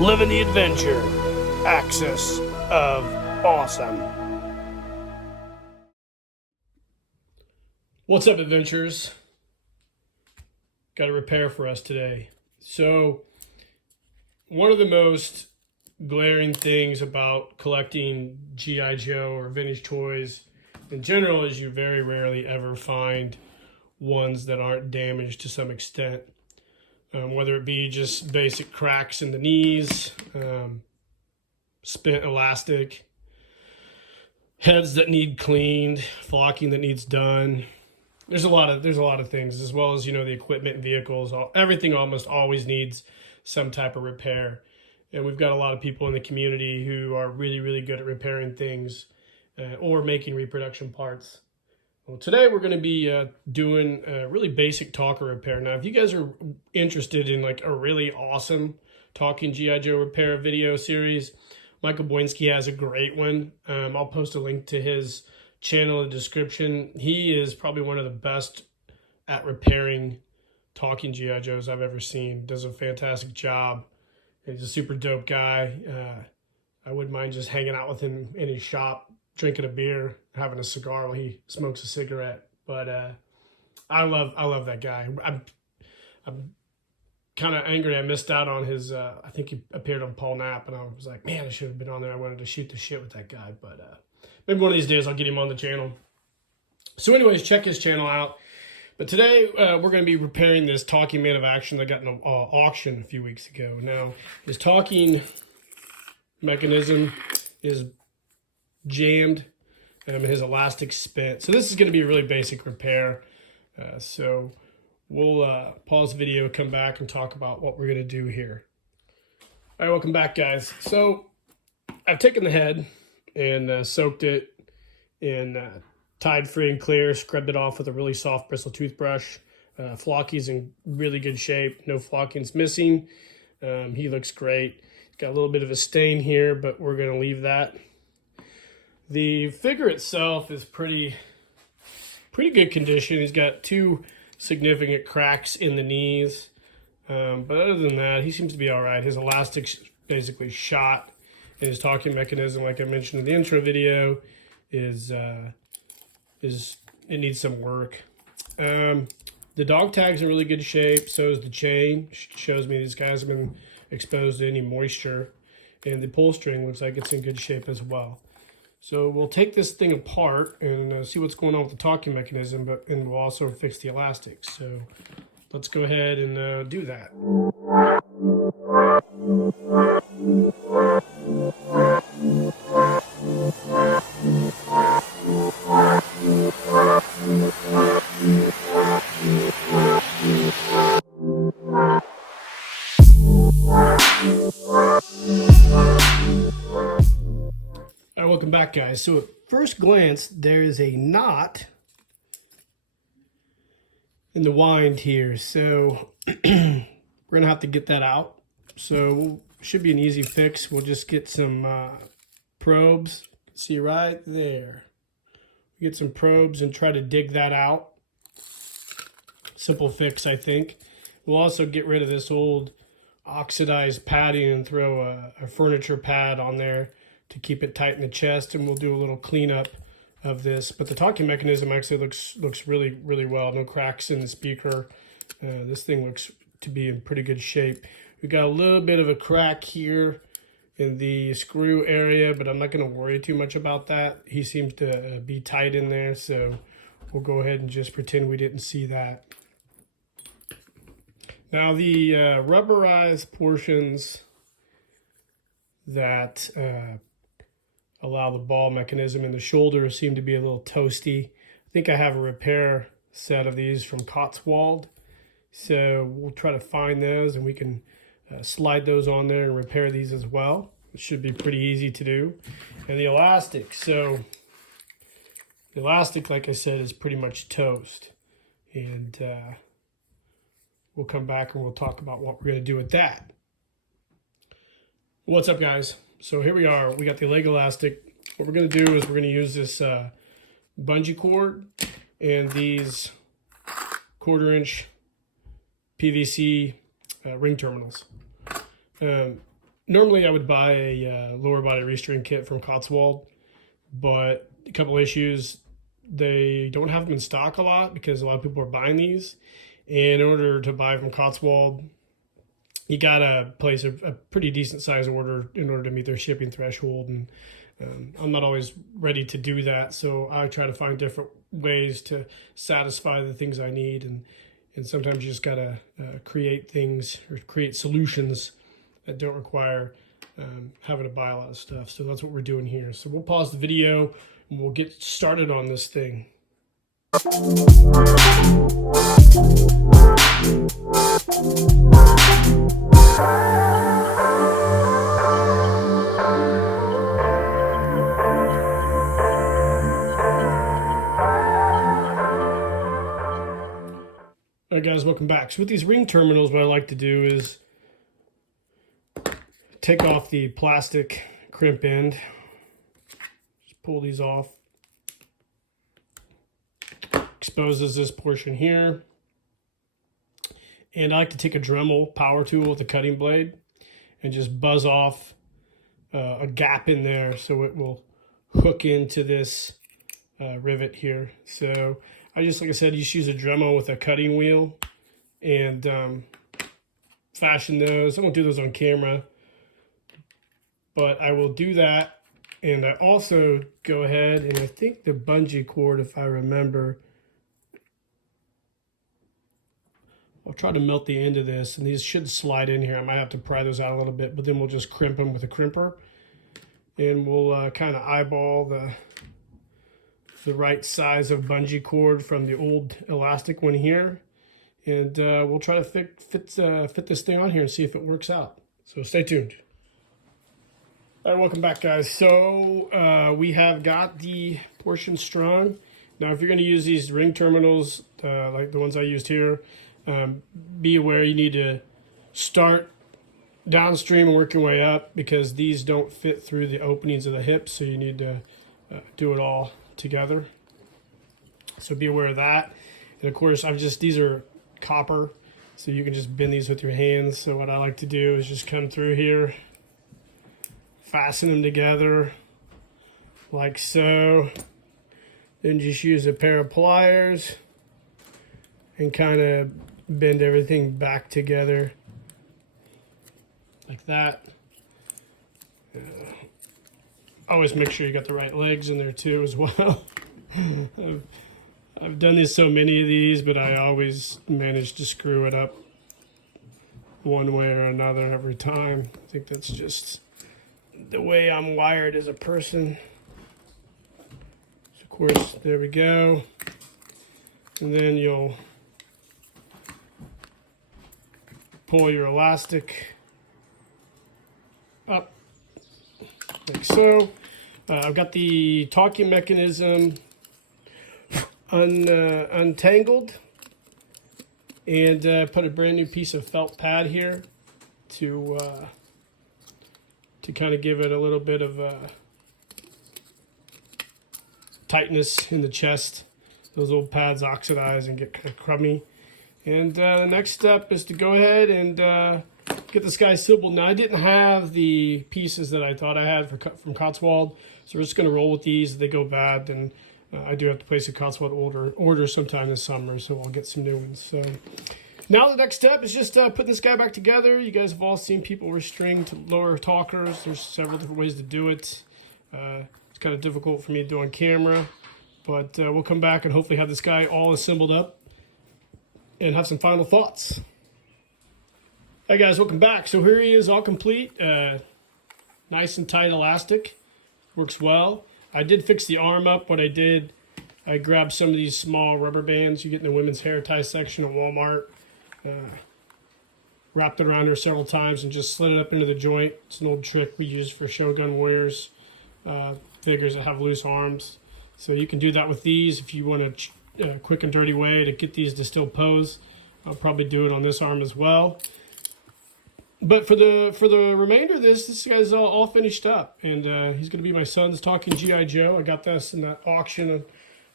living the adventure, axis of awesome. What's up, adventurers? Got a repair for us today. So, one of the most glaring things about collecting G.I. Joe or vintage toys in general is you very rarely ever find ones that aren't damaged to some extent. Whether it be just basic cracks in the knees, spent elastic, heads that need cleaned, flocking that needs done. There's a lot of things, as well as, the equipment and vehicles. Everything almost always needs some type of repair. And we've got a lot of people in the community who are really, really good at repairing things or making reproduction parts. Well, today we're going to be doing a really basic talker repair. Now, if you guys are interested in like a really awesome talking G.I. Joe repair video series, Michael Boinski has a great one. I'll post a link to his channel in the description. He is probably one of the best at repairing talking G.I. Joes I've ever seen. Does a fantastic job. He's a super dope guy. I wouldn't mind just hanging out with him in his shop, drinking a beer, having a cigar while he smokes a cigarette. But I love that guy. I'm kind of angry I missed out on his, I think he appeared on Paul Knapp, and I was like, man, I should have been on there. I wanted to shoot the shit with that guy. But maybe one of these days I'll get him on the channel. So anyways, check his channel out. But today we're going to be repairing this talking man of action that got in an auction a few weeks ago. Now, his talking mechanism is jammed, his elastic spent. So this is going to be a really basic repair. So we'll pause the video, come back, and talk about what we're going to do here. All right, welcome back, guys. So I've taken the head and soaked it in Tide Free and Clear, scrubbed it off with a really soft bristle toothbrush. Flocky's in really good shape. No flocking's missing. He looks great. Got a little bit of a stain here, but we're going to leave that. The figure itself is pretty good condition. He's got two significant cracks in the knees. But other than that, he seems to be all right. His elastic's basically shot. And his talking mechanism, like I mentioned in the intro video, it needs some work. The dog tag's in really good shape. So is the chain. Shows me these guys have been exposed to any moisture. And the pull string looks like it's in good shape as well. So we'll take this thing apart and see what's going on with the talking mechanism, and we'll also fix the elastics. So let's go ahead and do that. Welcome back, guys. So at first glance, there is a knot in the wind here. So we're going to have to get that out. So should be an easy fix. We'll just get some probes. See right there. Get some probes and try to dig that out. Simple fix, I think. We'll also get rid of this old oxidized padding and throw a furniture pad on there to keep it tight in the chest, and we'll do a little cleanup of this. But the talking mechanism actually looks really, really well. No cracks in the speaker. This thing looks to be in pretty good shape. We got a little bit of a crack here in the screw area, but I'm not going to worry too much about that. He seems to be tight in there, so we'll go ahead and just pretend we didn't see that. Now the rubberized portions that allow the ball mechanism in the shoulder seem to be a little toasty. I think I have a repair set of these from Cotswold, so we'll try to find those and we can slide those on there and repair these as well. It should be pretty easy to do. And the elastic, so the elastic, like I said, is pretty much toast, and we'll come back and we'll talk about what we're going to do with that. What's up, guys? So here we are. We got the leg elastic. What we're going to do is we're going to use this bungee cord and these 1/4-inch PVC ring terminals. Normally I would buy a lower body restring kit from Cotswold, but a couple issues. They don't have them in stock a lot because a lot of people are buying these. And in order to buy from Cotswold, you gotta place a pretty decent size order in order to meet their shipping threshold. And I'm not always ready to do that, so I try to find different ways to satisfy the things I need. And sometimes you just gotta create things or create solutions that don't require having to buy a lot of stuff. So that's what we're doing here. So we'll pause the video and we'll get started on this thing. All right, guys, welcome back. So with these ring terminals, what I like to do is take off the plastic crimp end. Just pull these off. Exposes this portion here. And I like to take a Dremel power tool with a cutting blade and just buzz off a gap in there so it will hook into this rivet here. So I just, like I said, just use a Dremel with a cutting wheel and fashion those. I won't do those on camera, but I will do that. And I also go ahead and I think the bungee cord, if I remember, I'll try to melt the end of this, and these should slide in here. I might have to pry those out a little bit, but then we'll just crimp them with a crimper, and we'll kind of eyeball the right size of bungee cord from the old elastic one here, and we'll try to fit this thing on here and see if it works out. So stay tuned. All right, welcome back, guys. So we have got the portion strung. Now, if you're going to use these ring terminals like the ones I used here, be aware you need to start downstream and work your way up because these don't fit through the openings of the hips, so you need to do it all together. So be aware of that. And of course, these are copper, so you can just bend these with your hands. So what I like to do is just come through here, fasten them together like so, then just use a pair of pliers and kind of bend everything back together like that. Always make sure you got the right legs in there too as well. I've done this so many of these, but I always manage to screw it up one way or another every time. I think that's just the way I'm wired as a person. So of course, there we go. And then you'll pull your elastic up like so. I've got the talking mechanism untangled and put a brand new piece of felt pad here to kind of give it a little bit of tightness in the chest. Those old pads oxidize and get kind of crummy. And the next step is to go ahead and get this guy assembled. Now, I didn't have the pieces that I thought I had from Cotswold, so we're just going to roll with these. If they go bad, then I do have to place a Cotswold order sometime this summer, so I'll get some new ones. So now the next step is just putting this guy back together. You guys have all seen people restring to lower talkers. There's several different ways to do it. It's kind of difficult for me to do on camera, but we'll come back and hopefully have this guy all assembled up and have some final thoughts. Hey guys, welcome back. So here he is, all complete. Nice and tight elastic. Works well. I did fix the arm up. What I did, I grabbed some of these small rubber bands you get in the women's hair tie section at Walmart. Wrapped it around her several times and just slid it up into the joint. It's an old trick we use for Shogun warriors, figures that have loose arms. So you can do that with these if you want a quick and dirty way to get these to still pose. I'll probably do it on this arm as well. But for the remainder of this guy's all finished up, and he's going to be my son's talking G.I. Joe. I got this in that auction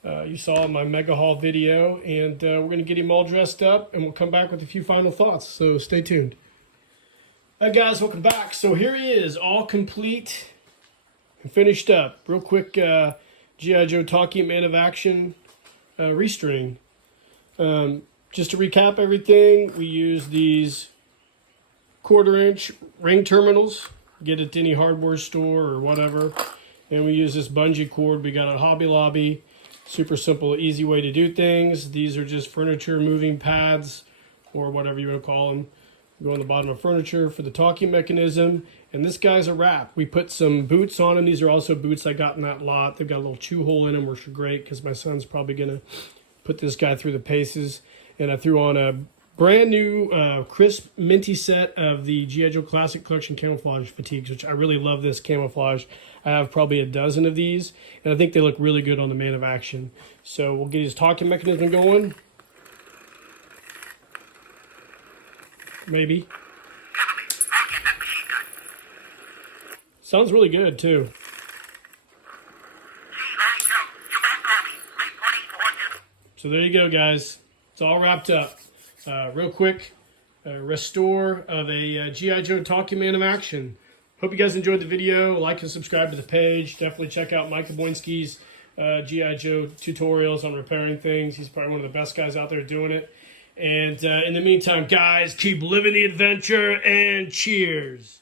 you saw in my Mega Haul video, and we're going to get him all dressed up, and we'll come back with a few final thoughts. So stay tuned. Hi guys, welcome back. So here he is, all complete and finished up. Real quick, G.I. Joe Talkie Man of Action restring. Just to recap everything, we use these 1/4-inch ring terminals. Get it at any hardware store or whatever. And we use this bungee cord we got at Hobby Lobby. Super simple, easy way to do things. These are just furniture moving pads or whatever you want to call them. Go on the bottom of furniture for the talking mechanism. And this guy's a wrap. We put some boots on them. These are also boots I got in that lot. They've got a little chew hole in them, which are great because my son's probably going to put this guy through the paces. And I threw on a brand new crisp minty set of the G.I. Joe Classic Collection camouflage fatigues, which I really love this camouflage. I have probably a dozen of these, and I think they look really good on the Man of Action. So we'll get his talking mechanism going. Maybe. Sounds really good, too. So there you go, guys. It's all wrapped up. Real quick, restore of a G.I. Joe Talking Man of Action. Hope you guys enjoyed the video. Like and subscribe to the page. Definitely check out Michael Boinski's G.I. Joe tutorials on repairing things. He's probably one of the best guys out there doing it. And in the meantime, guys, keep living the adventure and cheers.